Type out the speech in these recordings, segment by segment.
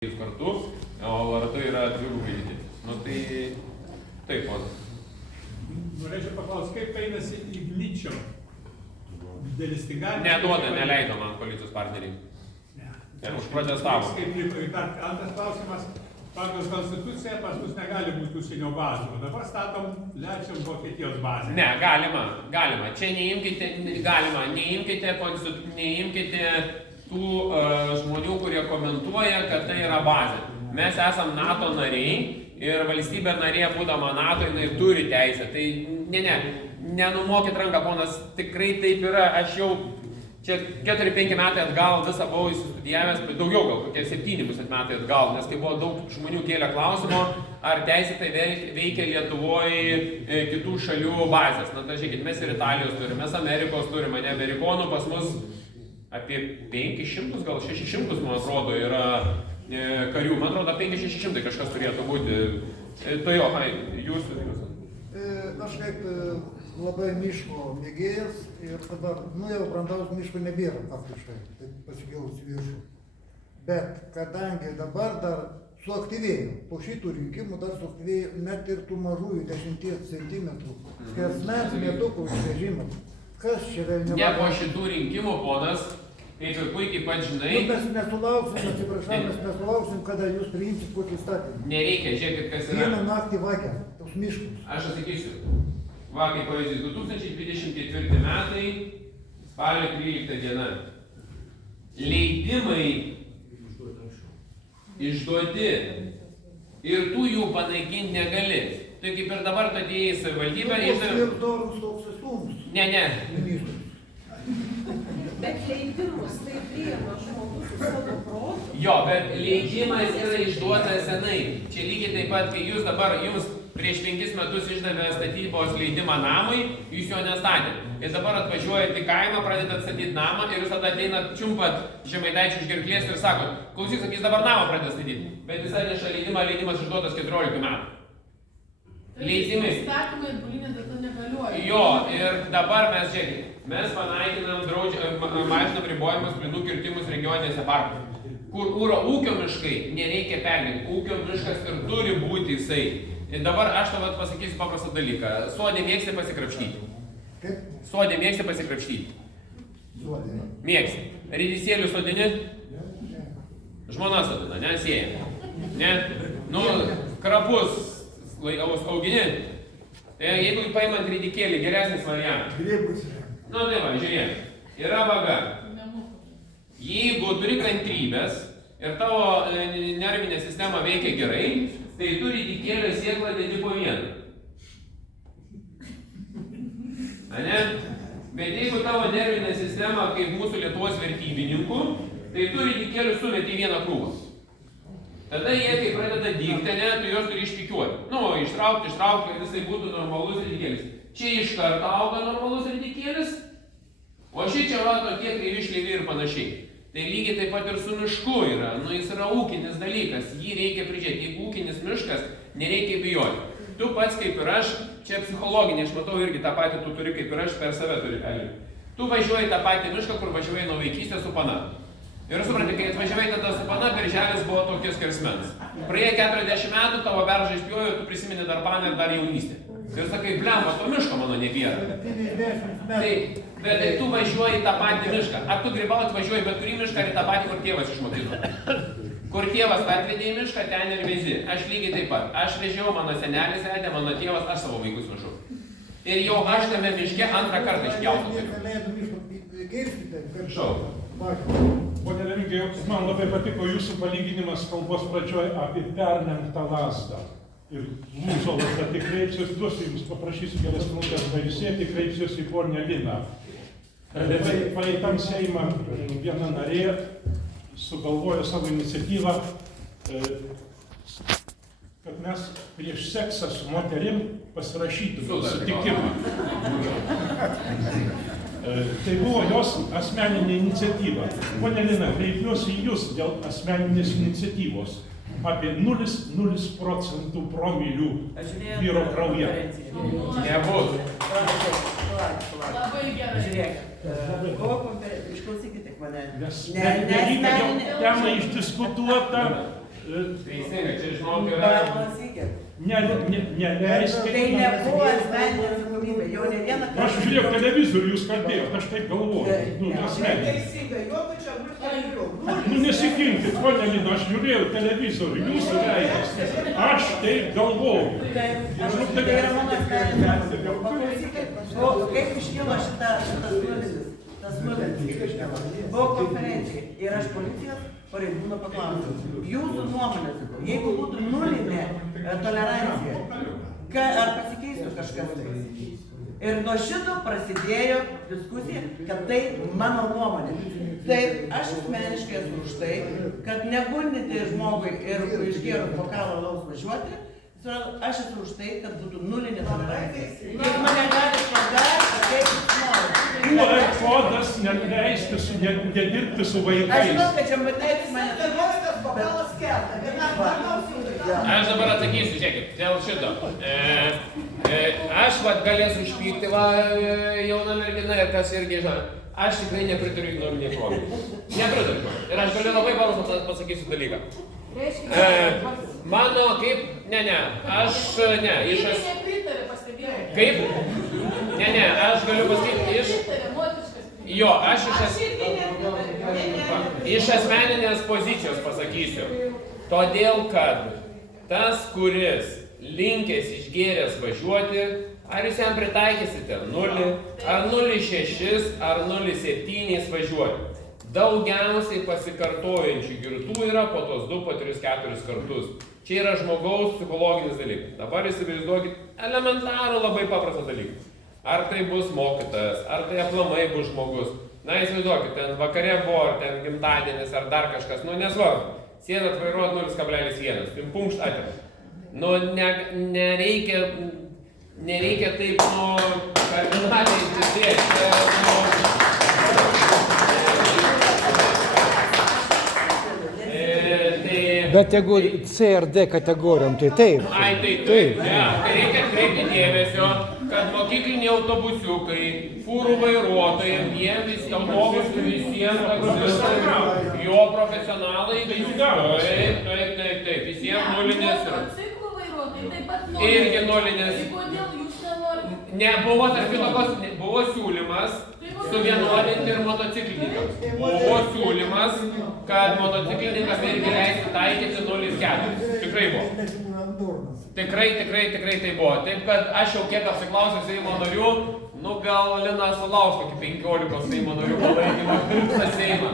kartu, o LRT yra dvigubai didesnis. Nu tai taip, ponas. Norėčiau paklausti, kaip einasi Igničio didelis Tigalis? Neduoda, neleido man koalicijos partneriai. Ir užprotestavo. Antras klausimas, pagal konstituciją pas mus negali būti užsienio bazų, o dabar statom, lečiam Vokietijos bazę. Ne, galima. Čia neimkite tų žmonių, kurie komentuoja, kad tai yra bazė. Mes esam NATO nariai ir valstybė narė, būdama NATO, jinai turi teisę. Tai nenumokit ranką, ponas, tikrai taip yra. Aš jau čia 4-5 metai atgal visą buvau įsistudijavęs, daugiau gal, kokie 7 metai atgal, nes kai buvo daug žmonių kėlė klausimo, ar teisėtai veikia Lietuvoje kitų šalių bazės. Na, tai žiūrėkit, mes ir Italijos turime, mes Amerikos turime, ne Amerikonų pas mus apie 500, gal 600, man atrodo, yra karių. Man atrodo, 500-600 kažkas turėtų būti. Tai jo, jūs. Aš kaip labai miško mėgėjas ir dabar, jau brandaus miško nebėra faktiškai, taip pasigėlus viršų. Bet kadangi dabar dar suaktyvėjo, po šitų rinkimų dar suaktyvėjo net ir tų mažųjų 10 centimetrų skersmens mėtukų išvežimas. Kas čia vėl ne po šitų rinkimų, ponas, kaip ir puikiai pats žinai. Mes nesulauksim, atsiprašau, mes nesulauksim, kada jūs priimsit kokį įstatymą. Nereikia, žiūrėkit, kas yra. Vieną naktį vagia, tos miškus. Aš atsakysiu. Va, kaip pavyzdys, 2024 metai, spalio 13 diena. Leidimai išduoti ir tu jų panaikinti negali. Tai kaip ir dabar tu atėjai į savivaldybę Ne. Bet leidimus tai priima žmogus su savo protu. Jo, bet leidimas yra išduotas senai. Čia lygiai taip pat, kai jūs dabar, jums prieš 5 metus išdavė statybos leidimą namui, jūs jo nestatėt. Ir dabar atvažiuojat į kaimą, pradedat statyti namą ir jūs tada ateinat, čiumpat Žemaitaičio iš gerklės ir sakot, klausyk, sakys, dabar namą pradeda statyti. Bet jis atneša leidimą, leidimas išduotas 14 metų. Leidimai. Įstatymai atbulinė data negalioja. Jo, ir dabar mes, žiūrėkit, mes panaikinam, mažinam ribojimus plynų kirtimus regioninėse parkuose. Kur ūkio miškai nereikia perginti, ūkio miškas ir turi būti jisai. Ir dabar aš tau pasakysiu paprastą dalyką. Sodė mėgsti pasikrapštyti. Kaip? Sodė mėgsti pasikrapštyti. Sodė. Mėgsti. Ridisėlių sodini? Žmona sodina, ne? Sėja. Ne? Nu, krapus augini. Tai jeigu paimant ridikėlį, geresnis variantas. Grėbus. Nu tai va, žiūrėk. Yra vaga. Jeigu turi kantrybės ir tavo nervinė sistema veikia gerai, tai tu ridikėlio sėklą dedi po vieną. Ane? Bet jeigu tavo nervinė sistema kaip mūsų Lietuvos vertybininkų, tai tu ridikėlių sumeti į vieną krūvą. Tada jie, kai pradeda dygti, tu juos turi išpikiuoti. Ištraukti, kad jisai būtų normalus ridikėlis. Čia iš karto auga normalus ridikėlis, o šičia va tokie kreivi šleivi ir panašiai. Tai lygiai taip pat ir su mišku yra. Jis yra ūkinis dalykas, jį reikia prižiūrėti. Jeigu ūkinis miškas, nereikia bijoti. Tu pats kaip ir aš, čia psichologinė, aš matau irgi tą patį tu turi kaip ir aš, per save turi elgti. Tu važiuoji tą patį mišką, kur važiuoji nuo vaikystės su pana. Ir supranti, kai atvažiavai tada su pana, birželis buvo tokios skersmens. Praėjo 40 metų, tavo beržą išpjojo, tu prisimeni dar paną ir dar jaunystę. Ir sakai, blemba, to miško mano nebėra. Bet tu važiuoji tą patį mišką. Ar tu grybauti važiuoji bet kurį mišką ar į tą patį, kur tėvas išmokino? Kur tėvas atvedė į mišką, ten ir vezi. Aš lygiai taip pat. aš vežiau, mano senelis vedė, mano tėvas, aš savo vaikus vežau. Ir jau aš tame miške antrą kartą išpjausiu. Pone Remigijau, man labai patiko jūsų palyginimas kalbos pradžioje apie perlenktą lazdą. Ir mūsų lazdą, tik kreipsiuosi, duosiu jums, paprašysiu kelias minutės pailsėti, kreipsiuosi į ponę Liną. Praeitam Seimą viena narė sugalvojo savo iniciatyvą, kad mes prieš seksą su moterim pasirašytume sutikimą. Tai buvo jos asmeninė iniciatyva. Pone Lina, kreipiuosi į jūs dėl asmeninės iniciatyvos apie 0,0% promilių vyro kraujyje. Nebus. Labai gerai. Žiūrėk, išklausykite mane. Nes temą išdiskutuota, Teisingai, čia žinok yra. Klausykit. Neleiskit. Tai nebuvo asmeninė atsakomybė, jau ne vieną kartą. Aš žiūrėjau televizorių, jūs kalbėjote, aš taip galvoju. Nu, asmeniškai. Teisingai, jokio čia multinių. Nu, nesikinkit, ponia Lina, aš žiūrėjau televizorių, jūsų veidas. Aš taip galvoju. Tai yra mano asmeninė atsakomybė. Paklausykit, o kaip iškilo šitas nulis? Tas nulis. Buvo konferencija ir aš policijos pareigūno paklausiau. Jūsų nuomonės, jeigu būtų nulinė tolerancija, ar pasikeistų kažkas tai? Ir nuo šito prasidėjo diskusija, kad tai mano nuomonė. Taip, aš asmeniškai esu už tai, kad negundyti žmogui ir išgėrus bokalą alaus važiuoti. Aš esu už tai, kad būtų nulinė tolerancija. Jis mane gali pagauti, kaip jis nori. QR kodas neleisti nedirbti su Aš vaikais. žinau, kad čia matėtis mane. Tai vos tas bokalas kelta, vienam tarnausiu. Aš dabar atsakysiu, žiūrėkit, dėl šito. Aš vat galėsiu užpykti, va, jauna mergina ir kas irgi žinai. Aš tikrai nepritariu ignoriniai formai. Nepritariu. Ir aš galiu labai paprastą pasakysiu dalyką. Mano kaip, aš iš es... Nepritarė, pastebėjau. Kaip? Aš galiu pasakyti iš... Pritarė, moteriškas. Jo, aš iš asmeninės pozicijos pasakysiu. Todėl, kad tas, kuris linkęs išgėręs važiuoti, ar jūs jam pritaikysite 0, ar 0,6, ar 0,7 važiuoti. Daugiausiai pasikartojančių girtų yra po tos 2, po 3, 4 kartus. Čia yra žmogaus psichologinis dalykas. Dabar įsivaizduokit elementarų labai paprastą dalyką. Ar tai bus mokytojas, ar tai aplamai bus žmogus. Na įsivaizduokit, ten vakare buvo, ar ten gimtadienis, ar dar kažkas, nu nesvarbu. Sėdat vairuot 0,1, tai punkšt atėmė. Nu nereikia taip, kardinaliai įsidėti. Bet jeigu C ir D kategorijom, tai taip. Ai, taip. Ne, tai reikia atkreipti dėmesio, kad mokykliniai autobusiukai, fūrų vairuotojai, jiem visi autobusų visiems taksistai, jo profesionalai, taip, visiems nulinės yra. Motociklų vairuotojai taip pat nori. Irgi nulinės. Tai kodėl jūs nenorite? Nebuvo tarp kitokos, buvo siūlymas suvienodinti ir motociklininkams. Buvo siūlymas, kad motociklininkas irgi leisti taikyti 0,4. Tikrai buvo. Tikrai tai buvo. Taip, kad aš jau kiek apsiklausiau Seimo narių, gal Linas sulauks kokį 15 Seimo narių palaikymą visą Seimą.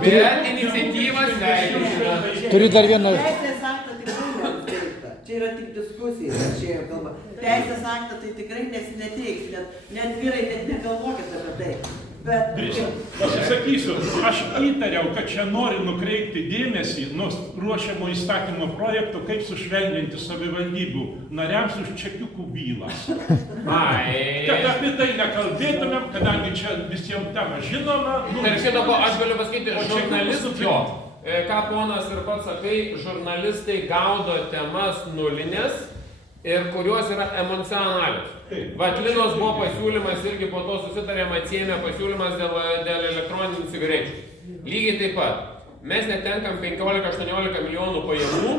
Bet iniciatyvas leidžiama. Turiu dar vieną. Teisės aktą tikrai neteikta. Čia yra tik diskusija, kad čia kalba. Teisės aktą tai tikrai neteiks, net vyrai net negalvokit apie tai. Bet... Pasisakysiu, aš įtariau, kad čia nori nukreipti dėmesį nuo ruošiamo įstatymo projekto, kaip sušvelninti savivaldybių nariams už čekiukų bylas. Kad apie tai nekalbėtumėm, kadangi čia visiems tema žinoma. Tarp šito, aš galiu pasakyti, žurnalistų, ką ponas ir pats sakai, žurnalistai gaudo temas nulinės ir kurios yra emocionalios. Vat Linos buvo pasiūlymas irgi po to susitarėm, atsiėmė pasiūlymas dėl elektroninių cigarečių. Lygiai taip pat. Mes netenkam 15-18 milijonų pajamų,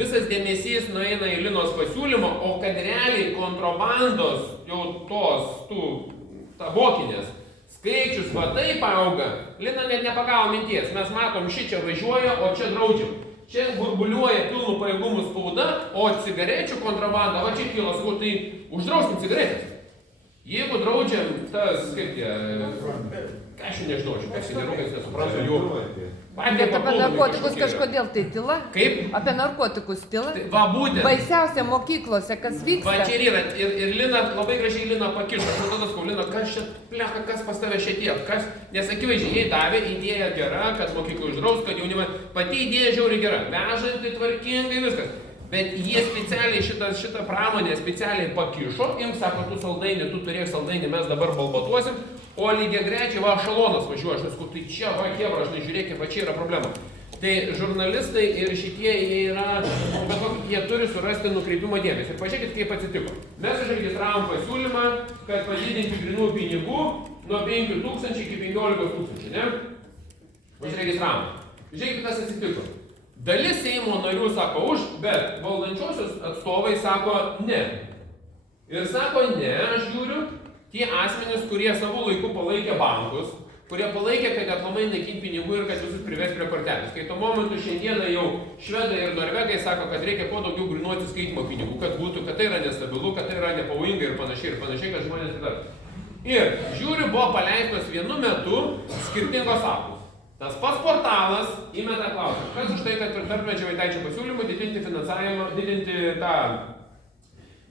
visas dėmesys nueina į Linos pasiūlymą, o kad realiai kontrabandos jau tabokinės skaičius va taip auga, Lina net nepagavo minties. Mes matom, šičia važiuoja, o čia draudžiam. Čia burbuliuoja pilnų pajėgumų spauda, o cigarečių kontrabanda, va čia kyla, sakau, tai uždrauskim cigaretės. Jeigu draudžiam tas, kaip tie, ką aš nežinau, kas čia nerūkais, nesuprantu jų. Bet apie narkotikus kažkodėl tai tyla? Kaip? Apie narkotikus tyla? Va būtent. Baisiausia mokyklose, kas vyksta. Va čia ir yra. Ir Lina, labai gražiai Lina pakišo. Aš tada sakau, Lina, kas čia, pleka, kas pas tave šietiek? Nes akivaizdžiai, jai davė idėja gera, kad mokyklų uždraus, kad jaunimą. Pati idėja žiauriai gera. Vežantai tvarkingai viskas. Bet jie specialiai šitą pramonę specialiai pakišo. Jums sako, tu saldainį, tu turėk saldainį, mes dabar balbatuosim. O lygiai grečiai, va, šalonas važiuoja, aš sakau, tai čia, va, kebra, aš nežiūrėkit, va, čia yra problema. Tai žurnalistai ir šitie, jie turi surasti nukreipimo dėmesį. Ir pažiūrėkit, kaip atsitiko. Mes užregistravom pasiūlymą, kad padidinti grynų pinigų nuo 5 000 iki 15 000, ne? Užregistravom. Žiūrėkit, kas atsitiko. Dalis Seimo narių sako už, bet valdančiosios atstovai sako ne. Ir sako ne, aš žiūriu, tie asmenys, kurie savo laiku palaikė bankus, kurie palaikė, kad aplamai naikinti pinigų ir kad visus privesti prie kortelės. Kai tuo momentu šiandieną jau švedai ir norvegai sako, kad reikia kuo daugiau grynų atsiskaitimo pinigų, kad būtų, kad tai yra nestabilu, kad tai yra nepavojinga ir panašiai, kad žmonės pritartų. Ir žiūriu, buvo paleistos vienu metu skirtingos apklausos. Tas pats portalas įmeta klausimą, kas už tai, kad pritartume Žemaitaičio pasiūlymų didinti finansavimą, didinti tą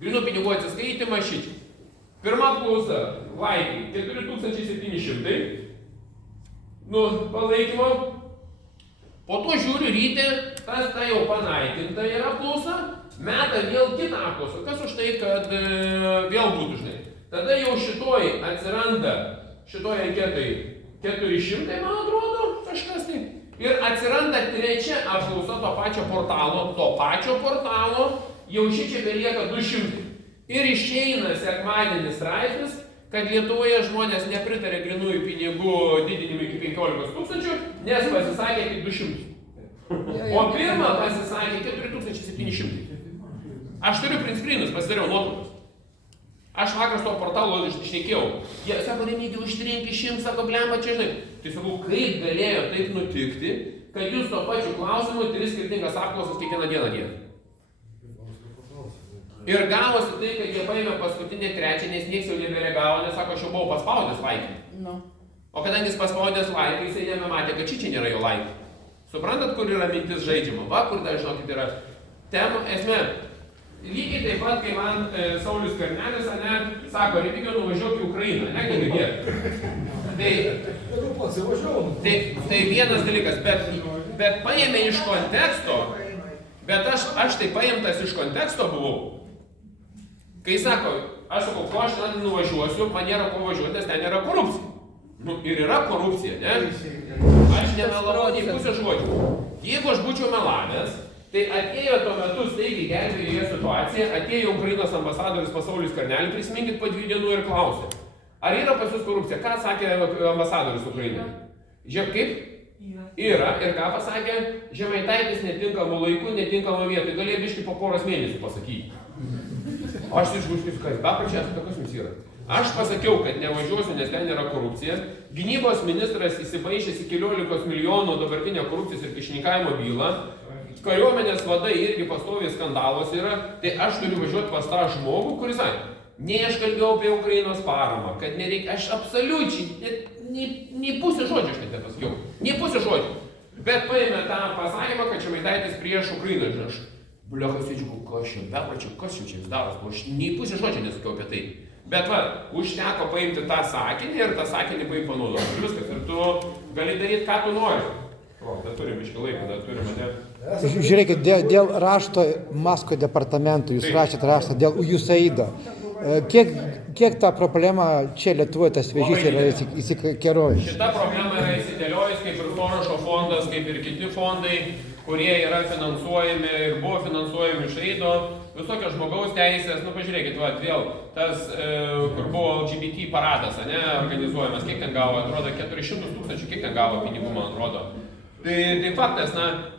grynų pinigų atsiskaitimą šičia. Pirma apklausa, laikai 4700, palaikymo. Po to žiūriu ryte, tas ta jau panaikinta yra apklausa, meta vėl kitą apklausą. Kas už tai, kad vėl būtų žinai. Tada jau šitoj atsiranda, šitoj anketai 400, man atrodo, kažkas tai. Ir atsiranda trečia apklausa to pačio portalo, jau šičia belieka 200. Ir išeina sekmadienį straipsnis, kad Lietuvoje žmonės nepritarė grynųjų pinigų didinimui iki 15 000, nes pasisakė tik 200. O pirmą pasisakė 4700. Aš turiu prinskrynus, pasidariau nuotraukas. Aš vakar to portalo išnekėjau. Jie sako, Remigijau, ištrink išimt, sako, blemba, čia žinai. Tai sakau, kaip galėjo taip nutikti, kad jūs to pačiu klausimu 3 skirtingas apklausas kiekvieną dieną. Ir gavosi tai, kad jie paėmė paskutinę trečią, nes nieks jau nebereagavo, nes sako, aš jau buvau paspaudęs laikį. No. O kadangi jis paspaudęs laikį, jisai nebematė, kad čia nėra jo laikį. Suprantat, kur yra mintis žaidžiama? Va, kur dar, žinokit, yra tema, esmė. Lygiai taip pat, kai man Saulius Skvernelis, sako, Remigijau, nuvažiuok į Ukrainą, kaip jie. Tai vienas dalykas, bet paėmė iš konteksto, bet aš tai paimtas iš konteksto buvau. Kai sako, aš sakau, ko aš ten nuvažiuosiu, man nėra ko važiuoti, nes ten yra korupcija. Ir yra korupcija, ne? Aš nemelavau nei pusę žodžių. Jeigu aš būčiau melavęs, tai atėjo tuo metu staigiai gelbėjo jie situaciją, atėjo Ukrainos ambasadorius Saulius Skvernelis, prisiminkit po 2 dienų ir klausė, ar yra pas jūs korupcija? Ką sakė ambasadorius Ukrainai? Žiūrėk, kaip? Yra. Ir ką pasakė? Žemaitaitis netinkamų laikų, netinkamų vietų. Galėjo biškai po 4 mėnesių pasakyti. Aš išgūskis, kas bepračias, tokios jums yra. Aš pasakiau, kad nevažiuosiu, nes ten yra korupcija. Gynybos ministras įsipaišęs į 14 milijonų dabartinę korupcijos ir kišininkavimo bylą. Kariuomenės vadai irgi pastoviai skandalos yra, tai aš turiu važiuoti pas tą žmogų, kuris sakė, nei aš kalbėjau apie Ukrainos paramą, kad nereikia, aš absoliučiai, nei pusę žodžių aš net nepasakiau, nei pusę žodžių. Bet paėmė tą pasakymą, kad Žemaitaitis prieš Ukrainą, žinai, aš, bliuchas, įdžiu, kas čia, bepračiau, kas čia jis daros, aš nei pusę žodžių nesakiau apie tai. Bet va, užteko paimti tą sakinį ir tą sakinį paimti panaudoti. Viskas, ir tu gali daryti, ką tu nori. O, dar turim iškį laiką, dar turim mane. Žiūrėkit, dėl rašto Maskvo departamentų, jūs rašėt raštą dėl USAID. Kiek ta problema čia Lietuvoje tas vėžys yra įsikerojęs? Šita problema yra įsidėliojus kaip ir Sorošo fondas, kaip ir kiti fondai, kurie yra finansuojami ir buvo finansuojami iš AID-o, visokios žmogaus teisės, pažiūrėkit, va, vėl tas, kur buvo LGBT paradas, organizuojamas, kiek ten gavo, atrodo, 400 000, kiek ten gavo pinigų, man atrodo. Tai faktas,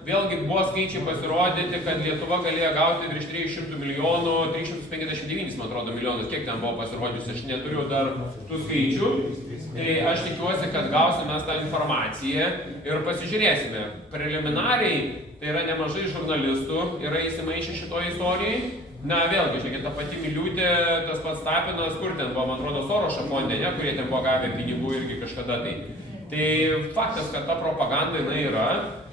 vėlgi buvo skaičiai pasirodyti, kad Lietuva galėjo gauti virš 300 milijonų, 359, man atrodo, milijonus, kiek ten buvo pasirodžius, aš neturiu dar tų skaičių. Tai aš tikiuosi, kad gausime tą informaciją ir pasižiūrėsime. Preliminariai, tai yra nemažai žurnalistų, yra įsimaišę šitoje istorijai. Vėlgi, žiūrėkit, ta pati Miliūtė, tas pats Tapinas, kur ten buvo, man atrodo, Sorošo fonde, kurie ten buvo gavę pinigų irgi kažkada tai. Tai faktas, kad ta propaganda yra,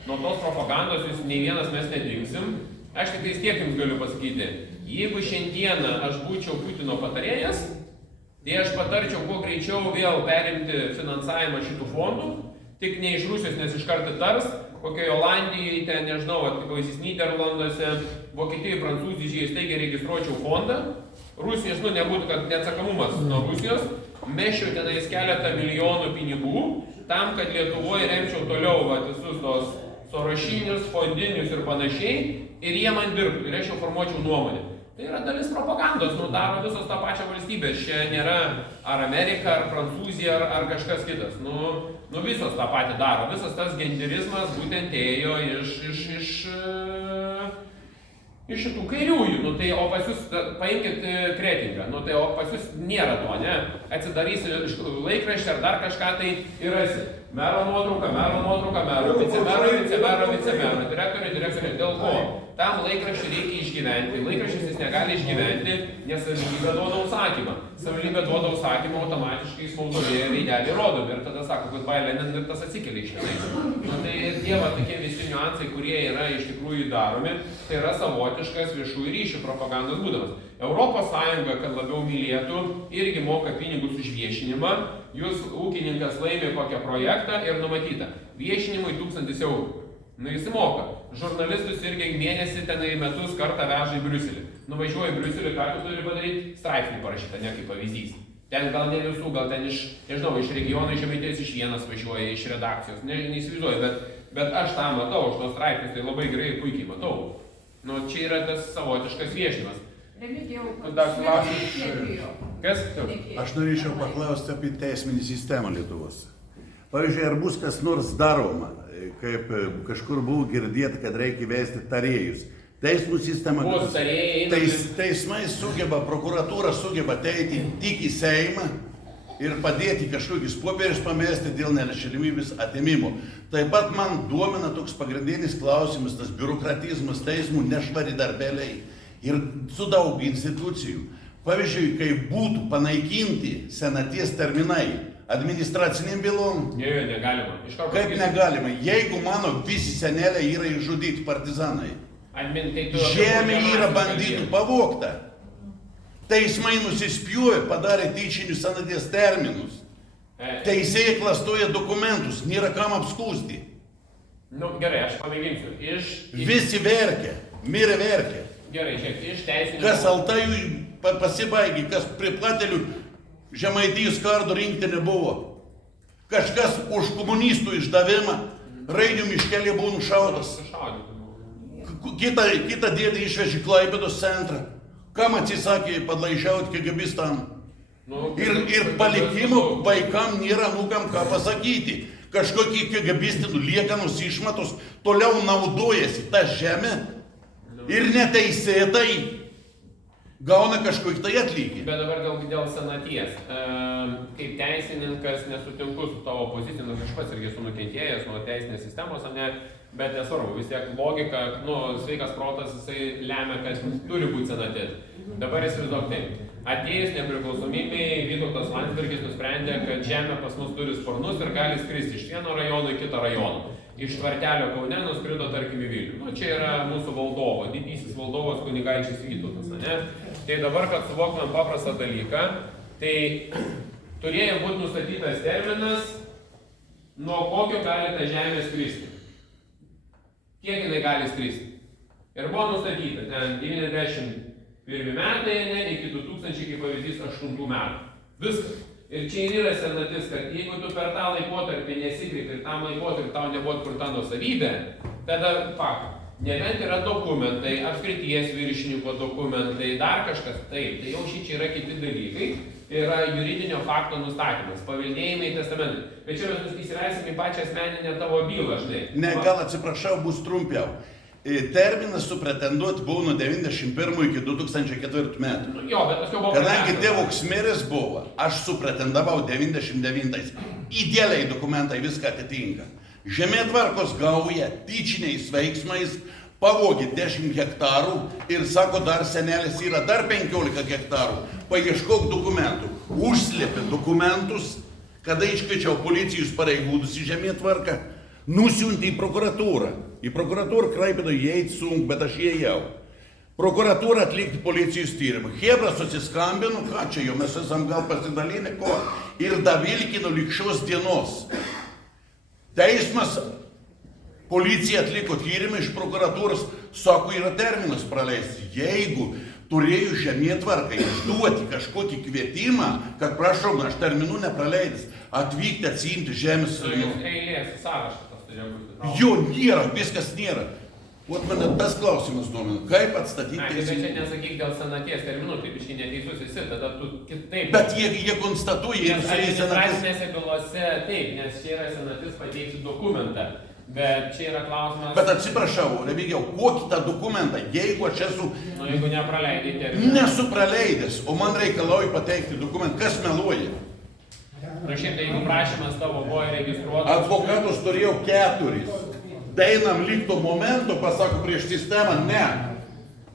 nuo tos propagandos jūs nei vienas mes nedingsim. Aš tik tiek jums galiu pasakyti, jeigu šiandieną aš būčiau Putino patarėjas, tai aš patarčiau kuo greičiau vėl perimti finansavimą šitų fondų, tik ne iš Rusijos, nes iš karto tars, kokioje Olandijoje, ten nežinau, atikojusis Nyderlanduose, Vokietijoje, Prancūzijoje, staigiai registruočiau fondą. Rusijos, nebūtų, kad neatsakomumas nuo Rusijos, meščiau tenais keletą milijonų pinigų, tam, kad Lietuvoje remčiau toliau visus tos sorošinius, fondinius ir panašiai, ir jie man dirbtų, ir aš jau formuočiau nuomonę. Tai yra dalis propagandos, nu daro visos tą pačią valstybę. Čia nėra ar Amerika, ar Prancūzija, ar kažkas kitas. Nu visos tą patį daro. Visas tas genderizmas būtent ėjo iš šitų kairiųjų. Nu tai o pas jūs, paimkit Kretingą, nu tai o pas jūs nėra to, ne? Atsidarysi laikraštį ar dar kažką tai ir rasi. Mero nuotrauka, mero, vicemero, direktorė. Dėl ko? Tam laikraštį reikia išgyventi. Laikraštis jis negali išgyventi, nes savivaldybė duoda užsakymą. Savivaldybė duoda užsakymą, automatiškai spaudulėje veidelį rodomi. Ir tada sako, kad Bailenin ir tas atsikelia iš tenais. Nu, tai tie tokie visi niuansai, kurie yra iš tikrųjų daromi, tai yra savotiškas viešųjų ryšių propagandos būdamas. Europos Sąjunga, kad labiau mylėtų, irgi moka pinigus už viešinimą. Jūs ūkininkas laimi kokią projektą ir numatyta. Viešinimui 1000 eurų. Nu jis moka. Žurnalistus irgi mėnesį ten į metus kartą veža į Briuselį. Nuvažiuoja į Briuselį, ką tu turi padaryti? Straipsnį parašytą, ne kaip pavyzdys. Ten gal ne visų, gal ten iš regiono, iš Žemaitijos iš vienas važiuoja, iš redakcijos. Neįsivaizduoju, bet aš tą matau, aš tos straipsnius tai labai gerai ir puikiai matau. Nu čia yra tas savotiškas viešinimas. Kas? Aš norėčiau paklausti apie teisminį sistemą Lietuvos. Pavyzdžiui, ar bus kas nors daroma, kaip kažkur buvo girdėta, kad reikia vesti tarėjus. Teismų sistema. Teismai sugeba, prokuratūra sugeba ateiti tik į Seimą ir padėti kažkokius popierius pamesti dėl neliečiamybės atėmimo. Taip pat man domina toks pagrindinis klausimas, tas biurokratizmas, teismų nešvari darbeliai ir su daug institucijų. Pavyzdžiui, kai būtų panaikinti senaties terminai administraciniam bylom. Ne, negalima. Kaip negalima? Jeigu mano visi seneliai yra išžudyti partizanai, žemė yra bandytų pavogta, teismai nusispjovė, padarė tyčinius senaties terminus, teisėjai klastoja dokumentus, nėra kam apskūsti. Nu, gerai, aš pamėginsiu. Visi verkia, mirė verkia. Gerai, žiūrėk, iš teisininkų. Kas Altajui pasibaigė, kas prie Platelių Žemaitijos kardo rinktinė buvo. Kažkas už komunistų išdavimą Rainių miškelį buvo nušautas. Kitą dieną išvežė Klaipėdos centrą. Kam atsisakė padlaižiauti KGBistam? Ir palikimo vaikam nėra nukam ką pasakyti. Kažkokie KGBistinų liekanos išmatos toliau naudojasi tą žemę ir neteisėtai gauna kažkokį tai atlygį. Bet dabar dėl senaties. Kaip teisininkas nesutinku su tavo pozicija, nors aš pats irgi esu nukentėjęs nuo teisinės sistemos, bet nesvarbu, vis tiek logika, sveikas protas, jisai lemia, kad turi būti senatis. Dabar įsivaizduok taip. Atėjus nepriklausomybei, Vytautas Landsbergis nusprendė, kad žemė pas mus turi sparnus ir gali skristi iš vieno rajono į kitą rajoną. Iš Tvartelio Kaune nuskrido, tarkim, į Vilnių. Čia yra mūsų valdovo, didysis valdovas kunigaikštis Vytautas, ne? Tai dabar, kad suvoktumėm paprastą dalyką, tai turėjo būti nustatytas terminas, nuo kokio gali ta žemė skristi. Kiek jinai gali skristi. Ir buvo nustatyta, ten 91 metai, iki 2000, kaip pavyzdys, 8 metų. Viskas. Ir čia ir yra senatis, kad jeigu tu per tą laikotarpį nesikreipi ir tam laikotarpį tau nebuvo atkurta nuosavybė, tada nebent yra dokumentai, apskrities viršininko dokumentai, dar kažkas, taip, tai jau šičia yra kiti dalykai, yra juridinio fakto nustatymas, paveldėjimai, testamentai. Bet čia mes įsileisim į pačią asmeninę tavo bylą, žinai. Ne, gal atsiprašau, bus trumpiau. Terminas supretenduoti buvo nuo 91 iki 2004 metų. Jo, bet aš jau buvau. Kadangi tėvoks miręs buvo, aš supretendavau 99. Idealiai dokumentai viską atitinka. Žemėtvarkos gauja tyčiniais veiksmais pavogė 10 hektarų ir sako, dar senelis yra dar 15 hektarų. Paieškok dokumentų. Užslėpė dokumentus, kada iškviečiau policijos pareigūnus į žemėtvarką, nusiuntė į prokuratūrą. Į prokuratūrą Klaipėdoje įeit sunku, bet aš įėjau. Prokuratūra atlikti policijos tyrimą. Hebra susiskambino, ką čia jau mes esam gal pasidalinę, ko, ir davilkino lik šios dienos. Teismas, policija atliko tyrimą iš prokuratūros, sako, yra terminas praleisti. Jeigu turėjau žemėtvarkai išduoti kažkokį kvietimą, kad prašau, aš terminų nepraleidęs, atvykti atsiimti žemės. Eilės sąrašas tas turėjo būti. Jo nėra, viskas nėra. Vat mane tas klausimas domina, kaip atstatyti Na, bet čia teisingumą. nesakyk dėl senaties terminų, taip iškai neteisus esi, tada tu kitaip. Bet jie konstatuoja ir Nes su jais senatis. administracinėse bylose taip, nes čia yra senatis pateikti dokumentą, bet čia yra klausimas, Bet atsiprašau, Remigijau, kokį tą dokumentą, jeigu aš esu nu jeigu nepraleidai terminų. nesu praleidęs, o man reikalauja pateikti dokumentą, kas meluoja? Nu šiaip tai jeigu prašymas tavo buvo registruotas. Advokatus turėjau 4. Dainam lyg to momento, pasako prieš sistemą, ne.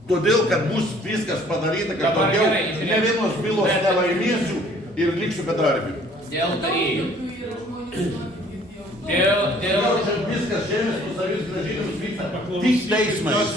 Todėl, kad bus viskas padaryta, kad Dabar daugiau gerai, žiūrėk. ne vienos bylos Bet- nelaimėsiu ir liksiu bedarbiu. Dėl tarėjų. Dėl Dėl čia viskas žemės nusavis gražinimus vyksta tik teismais.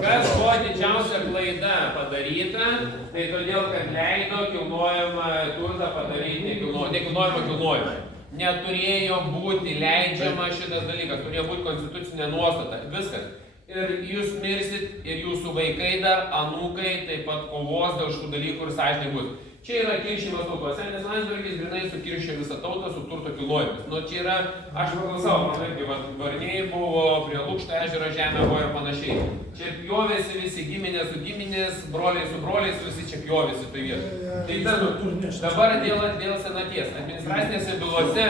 Kas buvo didžiausia klaida padaryta, tai todėl, kad leido kilnojamą turtą padaryti nekilnojamą kilnojimą. Neturėjo būti leidžiama šitas dalykas, turėjo būti konstitucinė nuostata. Viskas. Ir jūs mirsit, ir jūsų vaikai dar, anūkai taip pat kovos dėl šitų dalykų ir sąžininkai bus. Čia yra kiršimas tautose, nes Landsbergis grinai sukiršė visą tautą su turto kilnojimas. Nu čia yra, aš pagal savo, man irgi Varniai buvo, prie Lukšto ežero žemė buvo ir panašiai. Čia pjovėsi visi giminės su giminės, broliai su broliais, visi čia pjovėsi tai vietoj. Tai dabar dėl senaties. Administracinėse bylose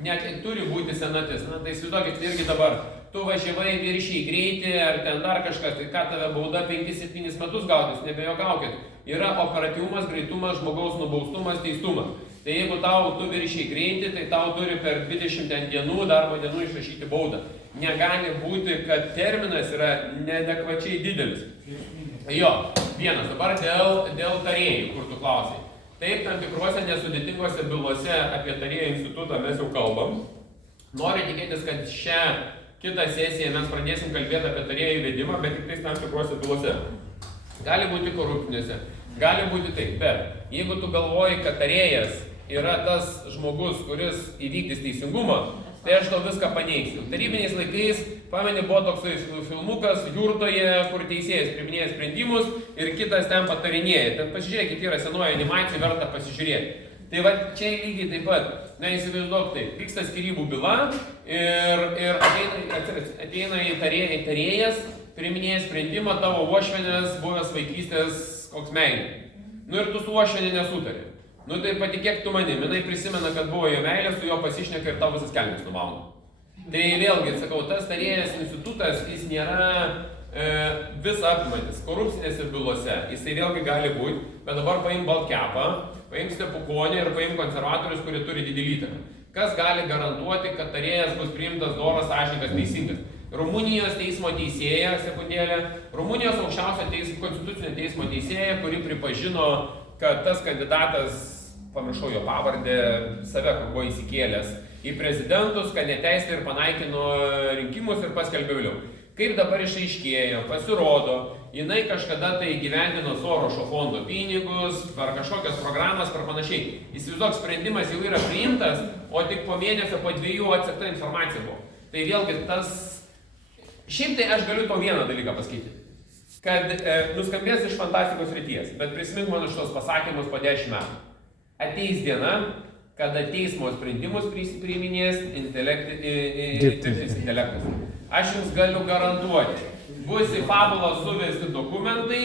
net turi būti senatis. Na tai įsivaizduokit irgi dabar. Tu važiavai viršiai greitį ar ten dar kažkas, tai ką tave bauda 5-7 metus gaudys, nebejokaukit. Yra operatyvumas, greitumas, žmogaus nubaustumas, teistumas. Tai jeigu tu viršiai greitį, tai tau turi per 20 dienų, darbo dienų išrašyti baudą. Negali būti, kad terminas yra neadekvačiai didelis. Jo, vienas. Dabar dėl tarėjų, kur tu klausai. Taip, tam tikruose nesudėtingose bylose apie tarėjų institutą mes jau kalbam. Noriu tikėtis, kad kitą sesiją mes pradėsim kalbėti apie tarėjų įvedimą, bet tik tais tam tikrose bylose. Gali būti korupcinėse, gali būti taip, bet jeigu tu galvoji, kad tarėjas yra tas žmogus, kuris įvykdys teisingumą, tai aš tau viską paneigsiu. Tarybiniais laikais, pameni, buvo toksai filmukas Jurtoje, kur teisėjas priiminėja sprendimus ir kitas ten patarinėja. Ten pasižiūrėkit, yra senoji animacija, verta pasižiūrėti. Tai va čia lygiai taip pat, na įsivaizduok taip, vyksta skyrybų byla ir ateina į tarėjas, priiminėja sprendimą, tavo uošvenės buvęs vaikystės koks meilė. Nu ir tu su uošvenė nesutari. Nu tai patikėk tu manim, jinai prisimena, kad buvo jo meilė, su jo pasišneka ir tau visas kelnes numauna. Tai vėlgi, sakau, tas tarėjas institutas, jis nėra visą apimantis korupcinėse bylose, jisai vėlgi gali būti, bet dabar paim Baltkepą, paim Stepukonį ir paim konservatorius, kurie turi didelį įtaką. Kas gali garantuoti, kad tarėjas bus priimtas doras, sąžiningas, teisingas? Rumunijos teismo teisėja, sekundėlė, Rumunijos aukščiausio konstitucinio teismo teisėja, kuri pripažino, kad tas kandidatas, pamiršau jo pavardę, save kur buvo įsikėlęs į prezidentus, kad neteisė ir panaikino rinkimus ir paskelbė vėliau. Kaip dabar išaiškėjo, pasirodo, jinai kažkada tai įgyvendino Sorošo fondo pinigus, per kažkokias programas, per panašiai. Įsivaizduok, sprendimas jau yra priimtas, o tik po mėnesio, po 2 atsekta informacija buvo. Tai vėlgi tas... Šiaip tai aš galiu to vieną dalyką pasakyti. Kad nuskambės iš fantastikos ryties, bet prisimink mano šitos pasakymus po 10 metų. Ateis diena, kada teismo sprendimus priiminės dirbtinis intelektas. Aš jums galiu garantuoti, bus į fabulą suvesti dokumentai,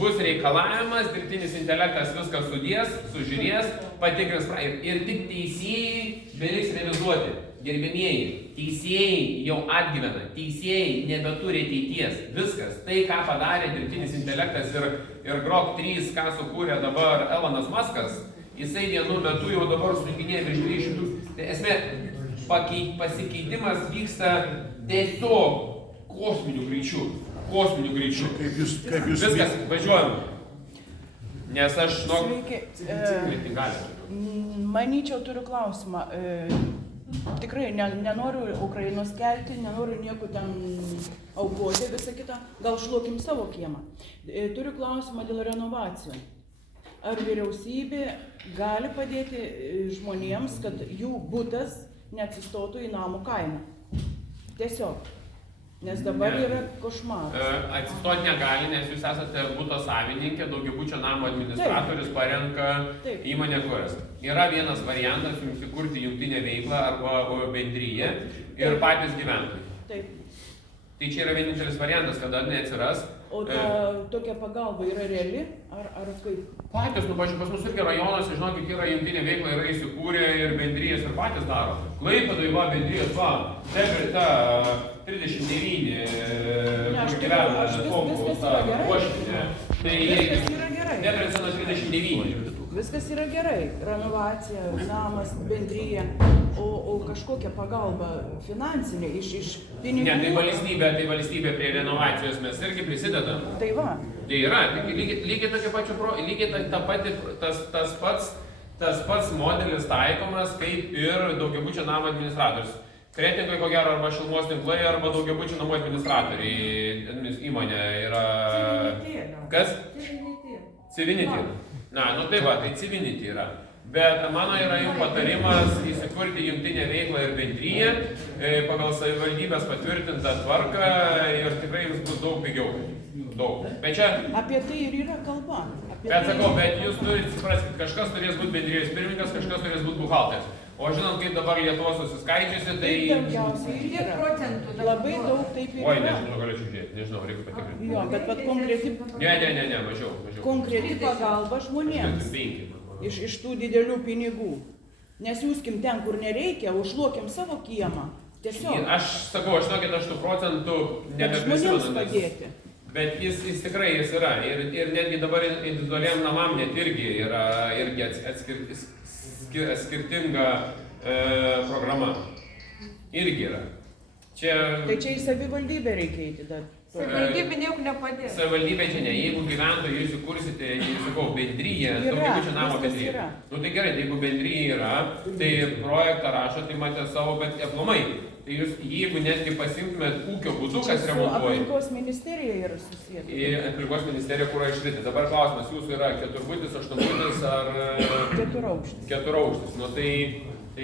bus reikalavimas, dirbtinis intelektas viską sudės, sužiūrės, patikrins ir tik teisėjai beliks revizuoti. Gerbėmieji, teisėjai jau atgyvena, teisėjai nebeturi ateities. Viskas, tai ką padarė dirbtinis intelektas ir Grok 3, ką sukūrė dabar Elonas Muskas, jisai vienu metu jau dabar sujunginėja virš 200. Tai esmė, pasikeitimas vyksta tiesiog kosminiu greičiu. Kosminiu greičiu. Kaip jūs Viskas, važiuojam. Nes aš Sveiki. Manyčiau, turiu klausimą. Tikrai nenoriu Ukrainos kelti, nenoriu nieko ten aukoti, visą kitą. Gal šluokim savo kiemą. Turiu klausimą dėl renovacijų. Ar vyriausybė gali padėti žmonėms, kad jų butas neatsistotų į namų kainą? Tiesiog. Nes dabar yra košmaras. Atsistoti negali, nes jūs esate buto savininkė, daugiabučio namo administratorius parenka įmonę kurias. Yra vienas variantas jums įkurti jungtinę veiklą arba bendryje ir patys gyventojai. Taip. Tai čia yra vienintelis variantas, kada neatsiras. O tokia pagalba yra reali, ar kaip? Patys, nu, pažiūrėjau, pas mus irgi rajonuose, žinokit, yra jungtinė veikla, yra įsikūrę ir bendrijas ir patys daro. Klaipėdoj va, bendrijas, va, ta 39, kur gyvena, uoštinė. Tai Debreceno 39. Viskas yra gerai, renovacija, namas, bendryje, o kažkokia pagalba finansinė iš pinigų. Ne, tai valstybė prie renovacijos mes irgi prisidedam. Tai va. Tai yra, lygiai tokia pačia, lygiai tas pats modelis taikomas kaip ir daugiabučio namo administratorius. Kretingoje, ko gero, arba šilumos tinklai, arba daugiabučio namų administratoriai įmonė yra... Kas? Civinity. Na, nu tai va, tai Civinity yra. Bet mano yra jums patarimas įsikurti jungtinę veiklą ir bendryją pagal savivaldybės patvirtintą tvarką ir tikrai jums bus daug pigiau. Daug. Bet čia... Apie tai ir yra kalba. Bet sakau, bet jūs turite suprasti, kad kažkas turės būti bendrijos pirmininkas, kažkas turės būti buhalteris. O žinant, kaip dabar Lietuva susiskaičiusi, tai... Kiek procentų? Labai daug taip ir yra. Oi, nežinau, galėčiau žiūrėti, nežinau, reikia patikrinti. Jo, bet konkreti... Ne, mažiau. Konkreti pagalba žmonėms. Iš tų didelių pinigų. Nesiūskim ten, kur nereikia, užšluokim savo kiemą. Tiesiog. Aš sakau, aš žinokit, 8% nebeprisimenu. Padėti. Bet jis tikrai yra. Ir netgi dabar individualiam namam net irgi yra irgi skirtinga programa. Irgi yra. Tai čia į savivaldybę reikia eiti dar. Savivaldybė nieko nepadės. Savivaldybė čia ne. Jeigu gyventojai jūs įkursite, sakau, bendryje, daugiabučio namo bendryje. Nu tai gerai, jeigu bendryje yra, tai projektą rašo, tai matė savo, bet aplamai. Tai jūs, jeigu netgi pasimtumėt ūkio būdu, kas remontuoja. Aplinkos ministerija yra susijęta. Aplinkos ministerija, kur išritė. Dabar klausimas, jūsų yra 4-butis, 8-butis ar... 4-aukštis. 4-aukštis. Nu tai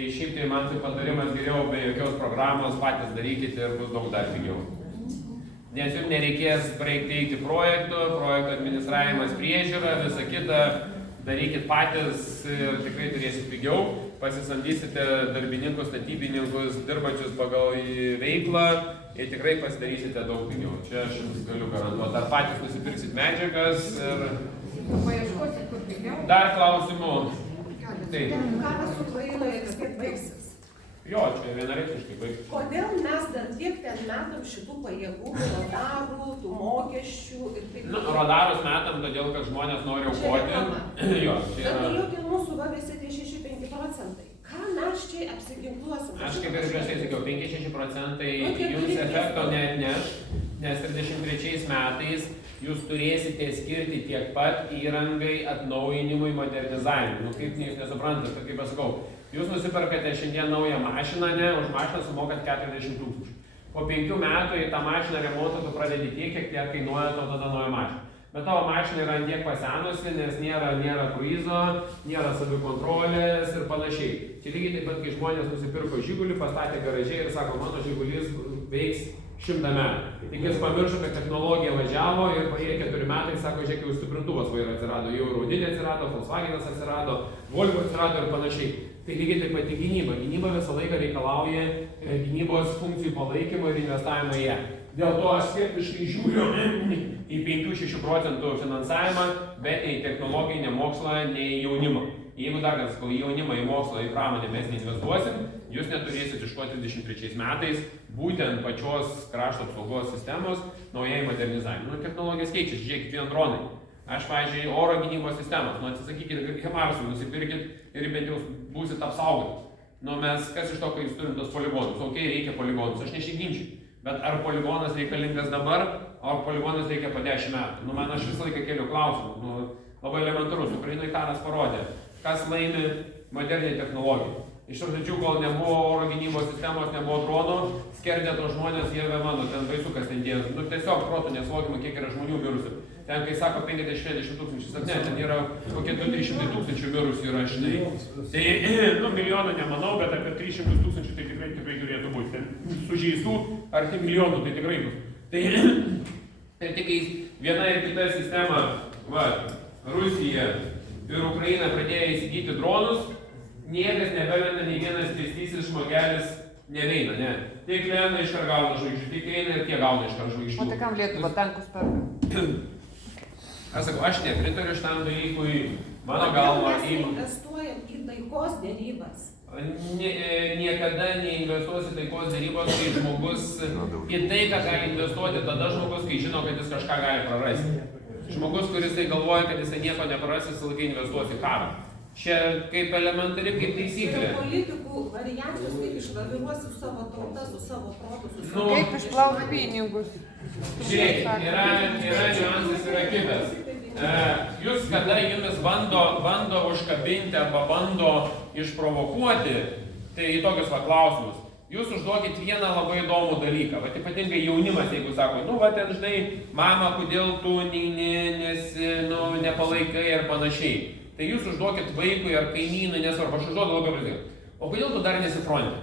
šiaip tai man tai patarimas geriau be jokios programos patys darykite ir bus daug dar pigiau. Nes jums nereikės teikti projektų administravimas, priežiūra, visa kita, darykit patys ir tikrai turėsit pigiau, pasisamdysite darbininkus, statybininkus, dirbančius pagal veiklą ir tikrai pasidarysite daug pigiau. Čia aš jums galiu garantuoti. Ar patys nusipirksit medžiagas ir... Paieškosit, kur pigiau. Dar klausimų. Taip. Karas Ukrainoje vis tiek baigsis. Jo, čia vienareikšmiškai baigsis. Kodėl mes dar tiek ten metam šitų pajėgumų, radarų, tų mokesčių ir taip? Nu, radarus metam, todėl kad žmonės nori aukoti. Jo, čia yra. Bet yra... toliau mūsų va visi tie 6-5%. Ką mes čia apsiginkluosim? Aš kaip ir prieš tai sakiau, 5-6% jums efekto neatneš, nes 33 metais jūs turėsite skirti tiek pat įrangai atnaujinimui, modernizavimui. Nu kaip jūs nesuprantate, kaip aš sakau, jūs nusiperkate šiandien naują mašiną, ne, už mašiną sumokat 40 000. Po 5 metų į tą mašiną remontą tu pradedi tiek, kiek kainuoja to tada nauja mašina. Bet tavo mašina yra tiek pasenusi, nes nėra kruizo, nėra savikontrolės ir panašiai. Čia lygiai taip pat, kai žmonės nusipirko Žigulį, pastatė garažiai ir sako, mano Žigulys veiks 100 metų. Tik jis pamiršo, kad technologija važiavo ir praėjo 4 metai, sako, žiūrėk, jau stiprintuvas vairo atsirado, jau Audinė atsirado, Volkswagenas atsirado, Volvo atsirado ir panašiai. Tai lygiai taip pat gynyba. Gynyba visą laiką reikalauja gynybos funkcijų palaikymo ir investavimo į ją. Dėl to aš skeptiškai žiūriu į 5-6% finansavimą, bet nei technologiją, nei mokslą, nei jaunimą. Jeigu dar kas, kol į jaunimą, į mokslą, į pramonę mes neinvestuosim, jūs neturėsit iš to 33 metais būtent pačios krašto apsaugos sistemos naujai modernizavimui. Nu, technologijas keičiasi, žiūrėkit, vien dronai. Aš, pavyzdžiui, oro gynybos sistemos, nu atsisakykit Himarsų, nusipirkit ir bent jau būsit apsaugoti. Nu mes, kas iš to, kai jūs turim tos poligonus? Ok, reikia poligonus, aš nesiginčiu. Bet ar poligonas reikalingas dabar, ar poligonas reikia po 10 metų? Nu, man aš visą laiką keliu klausimų. Nu, labai elementarus. Ukrainoje karas parodė, kas laimi moderniai technologiją. Iš pradžių, kol nebuvo oro gynybos sistemos, nebuvo dronų, skerdė tos žmonės, jie mano, ten baisu, kas ten dėjo. Nu, tiesiog protų nesuvokiama, kiek yra žmonių mirusių. Ten, kai sako 50-60 tūkstančių, ne, ten yra kokie 200-300 tūkstančių mirusių yra, žinai. Tai, nu, milijonų nemanau, bet apie 300 tūkstančių tai tikrai turėtų būti. Ten sužeistų arti milijonų tai tikrai bus. Tai tik viena ir kita sistema, va, Rusija ir Ukraina pradėjo įsigyti dronus, niekas nebelenda nei vienas pėstysis žmogelis Neveina, ne. Tik Lena iškart gauna žvaigždžių, tik eina ir tie gauna iškart žvaigždžių. O tai kam Lietuva tankus perka? Aš sakau, aš nepritariu šitam dalykui, mano galva, Mes investuojam į taikos dėrybas. Niekada neinvestuosi taikos dėrybos, kai žmogus į taiką gali investuoti tada žmogus, kai žino, kad jis kažką gali prarasti. Žmogus, kuris tai galvoja, kad jisai nieko nepraras, jis ilgai investuos į karą. Čia kaip elementari, kaip taisyklė. Politikų variacijos, kaip išlaviruosi su savo tauta, su savo protu, su savo... Kaip išplauti pinigus? Žiūrėkit, yra niuansas, yra kitas. Jūs kada jumis bando užkabinti arba bando išprovokuoti, tai į tokius klausimus. Jūs užduokit vieną labai įdomų dalyką. Vat ypatingai jaunimas, jeigu sako, nu va ten žinai, mama, kodėl tu nepalaikai ir panašiai. Tai jūs užduokit vaikui ar kaimynui, nesvarbu, aš užduodu labai paprastai. O kodėl tu dar nesi fronte?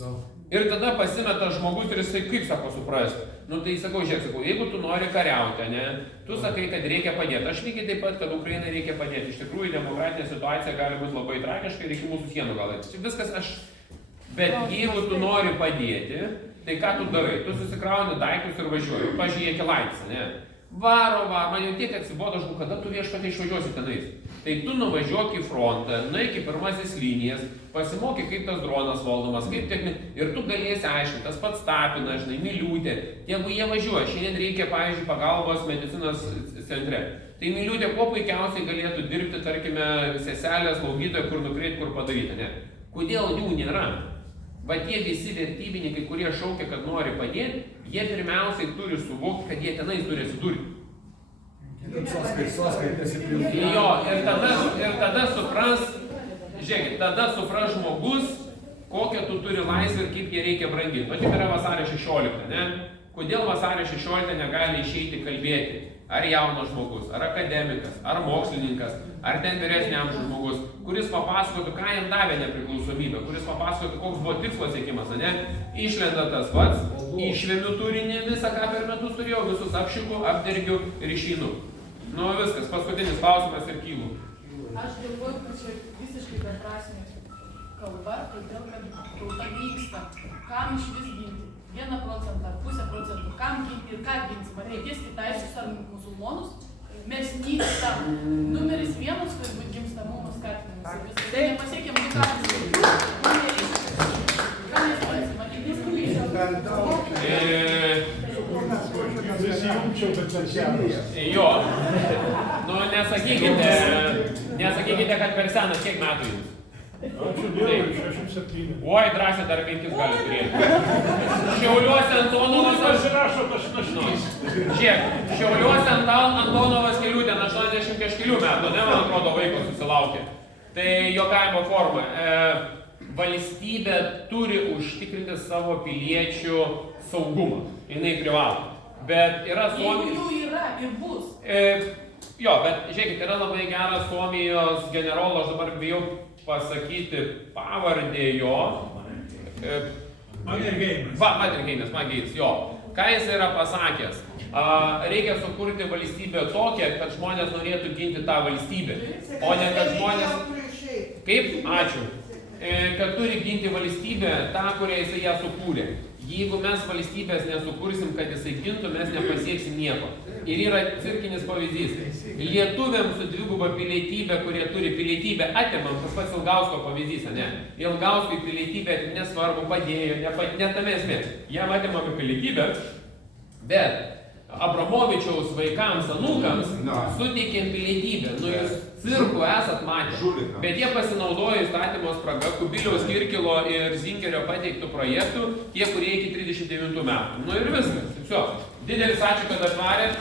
No. Ir tada pasimeta žmogus ir jisai kaip sako suprasti. Nu tai sakau, žiūrėk, sakau, jeigu tu nori kariauti, ne, tu sakai, kad reikia padėti. Aš lygiai taip pat, kad Ukrainai reikia padėti. Iš tikrųjų, demografinė situacija gali būti labai tragiška ir iki mūsų sienų gal. Viskas aš... Bet jeigu tu nori padėti, tai ką tu darai? Tu susikrauni daiktus ir važiuoji. Pažiūrėk į Laipsą, ne? Varo, man jau tiek atsibodo, aš kada tu viešpatai išvažiuosi tenais. Tai tu nuvažiuok į frontą, nueik į pirmasis linijas, pasimoky, kaip tas dronas valdomas, kaip technika, ir tu galėsi aiškiai, tas pats Tapina, žinai, Miliūtė. Jeigu jie važiuoja, šiandien reikia, pavyzdžiui, pagalbos medicinos centre. Tai Miliūtė kuo puikiausiai galėtų dirbti, tarkime, seselė, slaugytoja, kur nukreipti, kur padaryti, ne? Kodėl jų nėra? Va tie visi vertybininkai, kurie šaukia, kad nori padėti, jie pirmiausiai turi suvokti, kad jie tenais turi atsidurti. Jo, ir tada supras, žiūrėkit, tada supras žmogus, kokią tu turi laisvę ir kaip jie reikia branginti. O tik yra vasario 16, ne? Kodėl vasario 16 negali išeiti kalbėti? Ar jaunas žmogus, ar akademikas, ar mokslininkas, ar ten vyresnio amžiaus žmogus, kuris papasakotų, ką jam davė nepriklausomybė, kuris papasakotų, koks buvo tikslas siekimas, ne? Išlenda tas pats, išvemiu turinį visą, ką per metus turėjau, visus apšiku, apdergiu ir išeinu. Nu viskas, paskutinis klausimas ir kylu. Aš galvoju, kad čia visiškai beprasmė kalba, todėl kad tauta vyksta. Kam iš vis ginti? 1%, 0,5%, kam ginti ir ką ginti? Man reikės kitaisus ar musulmonus? Mes nykstam. Numeris 1 turi būti gimstamumo skatinimas. Tai nepasiekėm 2 kartus. Ką mes ginsim? Prisijungčiau, bet per senas. Jo. Nu, nesakykite, kad per senas, kiek metų jums? Ačiū Dievui, 67. Oi, drąsiai dar 5 gali turėti. Šiauliuose Antonovas... Aš rašot, aš našlys. Žiūrėk, Šiauliuose Antonovas kelių, ten 80 kažkelių metų, ne, man atrodo, vaiko susilaukė. Tai juokavimo forma. Valstybė turi užtikrinti savo piliečių saugumą. Jinai privalo. Bet yra Suomijos... Jeigu jų yra ir bus. Jo, bet žiūrėkit, yra labai geras Suomijos generolo, aš dabar bijau pasakyti pavardė jo. Mannerheimas, jo. Ką jis yra pasakęs? Reikia sukurti valstybę tokią, kad žmonės norėtų ginti tą valstybę. O ne kad žmonės... Kaip? Ačiū. Kad turi ginti valstybę tą, kurią jisai ją sukūrė. Jeigu mes valstybės nesukursim, kad jisai gintų, mes nepasieksim nieko. Ir yra cirkinis pavyzdys. Lietuviams su dviguba pilietybė, kurie turi pilietybę, atimam, tas pats Ilgausko pavyzdys, ne? Ilgauskui pilietybė nesvarbu padėjo, ne tame esmė. Jam atimame pilietybę, bet Abramovičiaus vaikams, anūkams suteikėm pilietybę. Nu, jūs cirkų esat matę. Bet jie pasinaudojo įstatymo spraga, Kubiliaus, Kirkilo ir Zingerio pateiktų projektų, tie, kurie iki 39 metų. Nu ir viskas. Didelis ačiū, kad atvarėt.